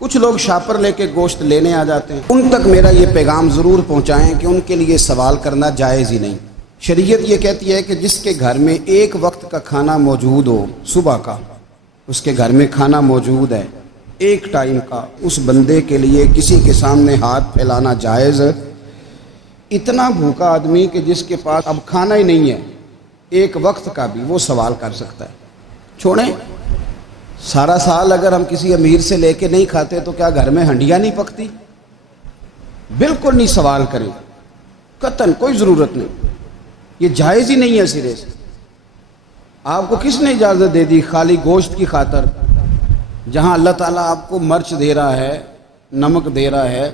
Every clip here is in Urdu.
کچھ لوگ شاپر لے کے گوشت لینے آ جاتے ہیں، ان تک میرا یہ پیغام ضرور پہنچائیں کہ ان کے لیے سوال کرنا جائز ہی نہیں۔ شریعت یہ کہتی ہے کہ جس کے گھر میں ایک وقت کا کھانا موجود ہو، صبح کا اس کے گھر میں کھانا موجود ہے ایک ٹائم کا، اس بندے کے لیے کسی کے سامنے ہاتھ پھیلانا جائز۔ اتنا بھوکا آدمی کہ جس کے پاس اب کھانا ہی نہیں ہے ایک وقت کا بھی، وہ سوال کر سکتا ہے۔ چھوڑیں، سارا سال اگر ہم کسی امیر سے لے کے نہیں کھاتے تو کیا گھر میں ہنڈیاں نہیں پکتی؟ بالکل نہیں سوال کریں، قطعاً کوئی ضرورت نہیں، یہ جائز ہی نہیں ہے سرے سے۔ آپ کو کس نے اجازت دے دی خالی گوشت کی خاطر؟ جہاں اللہ تعالیٰ آپ کو مرچ دے رہا ہے، نمک دے رہا ہے،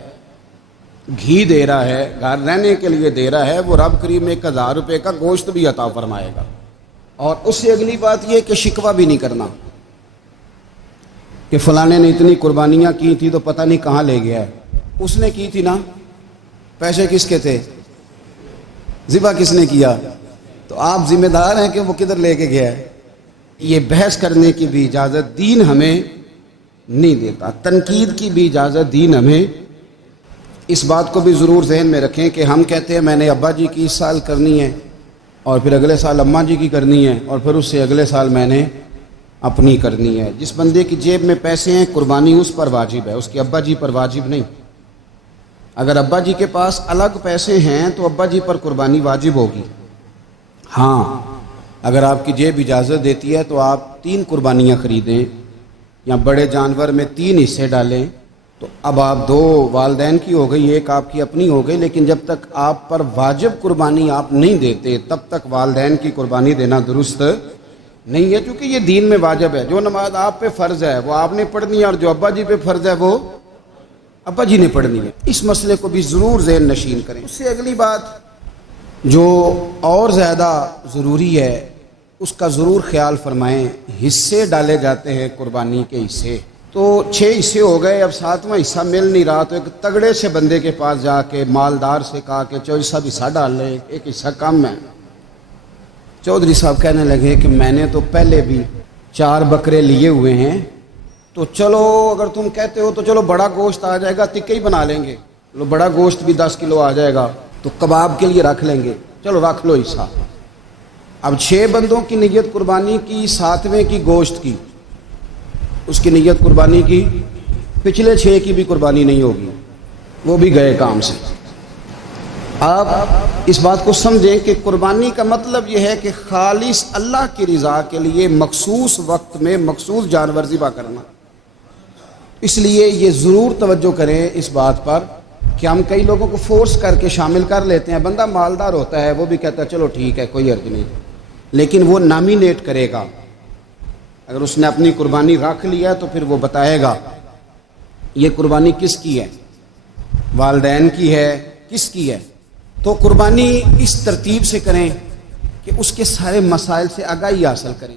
گھی دے رہا ہے، گھر رہنے کے لیے دے رہا ہے، وہ رب کریم 1000 روپے کا گوشت بھی عطا فرمائے گا۔ اور اس سے اگلی بات یہ کہ شکوہ بھی نہیں کرنا کہ فلانے نے اتنی قربانیاں کی تھی تو پتہ نہیں کہاں لے گیا ہے۔ اس نے کی تھی نا، پیسے کس کے تھے؟ ذبح کس نے کیا؟ تو آپ ذمہ دار ہیں کہ وہ کدھر لے کے گیا ہے۔ یہ بحث کرنے کی بھی اجازت دین ہمیں نہیں دیتا، تنقید کی بھی اجازت دین ہمیں۔ اس بات کو بھی ضرور ذہن میں رکھیں کہ ہم کہتے ہیں میں نے ابا جی کی اس سال کرنی ہے، اور پھر اگلے سال اماں جی کی کرنی ہے، اور پھر اس سے اگلے سال میں نے اپنی کرنی ہے۔ جس بندے کی جیب میں پیسے ہیں قربانی اس پر واجب ہے، اس کے ابا جی پر واجب نہیں۔ اگر ابا جی کے پاس الگ پیسے ہیں تو ابا جی پر قربانی واجب ہوگی۔ ہاں، اگر آپ کی جیب اجازت دیتی ہے تو آپ 3 قربانیاں خریدیں یا بڑے جانور میں 3 حصے ڈالیں، تو اب آپ 2 والدین کی ہو گئی، 1 آپ کی اپنی ہو گئی۔ لیکن جب تک آپ پر واجب قربانی آپ نہیں دیتے تب تک والدین کی قربانی دینا درست نہیں ہے، کیونکہ یہ دین میں واجب ہے۔ جو نماز آپ پہ فرض ہے وہ آپ نے پڑھنی ہے، اور جو ابا جی پہ فرض ہے وہ ابا جی نے پڑھنی ہے۔ اس مسئلے کو بھی ضرور ذہن نشین کریں۔ اس سے اگلی بات جو اور زیادہ ضروری ہے اس کا ضرور خیال فرمائیں، حصے ڈالے جاتے ہیں قربانی کے حصے۔ تو 6 حصے ہو گئے، اب 7واں حصہ مل نہیں رہا، تو ایک تگڑے سے بندے کے پاس جا کے مالدار سے کہا کہ چودھری صاحب حصہ ڈال لیں، ایک حصہ کم ہے۔ چودھری صاحب کہنے لگے کہ میں نے تو پہلے بھی 4 بکرے لیے ہوئے ہیں، تو چلو اگر تم کہتے ہو تو چلو بڑا گوشت آ جائے گا، تکے ہی بنا لیں گے، چلو بڑا گوشت بھی 10 کلو آ جائے گا تو کباب کے لیے رکھ لیں گے، چلو رکھ لو حصہ۔ اب 6 بندوں کی نیت قربانی کی، 7ویں کی گوشت کی، اس کی نیت قربانی کی، پچھلے 6 کی بھی قربانی نہیں ہوگی، وہ بھی گئے کام سے۔ آپ اس بات کو سمجھیں کہ قربانی کا مطلب یہ ہے کہ خالص اللہ کی رضا کے لیے مخصوص وقت میں مخصوص جانور ذبح کرنا۔ اس لیے یہ ضرور توجہ کریں اس بات پر کہ ہم کئی لوگوں کو فورس کر کے شامل کر لیتے ہیں۔ بندہ مالدار ہوتا ہے، وہ بھی کہتا ہے چلو ٹھیک ہے کوئی حرج نہیں، لیکن وہ نامینیٹ کرے گا۔ اگر اس نے اپنی قربانی رکھ لیا تو پھر وہ بتائے گا یہ قربانی کس کی ہے، والدین کی ہے، کس کی ہے۔ تو قربانی اس ترتیب سے کریں کہ اس کے سارے مسائل سے آگاہی حاصل کریں۔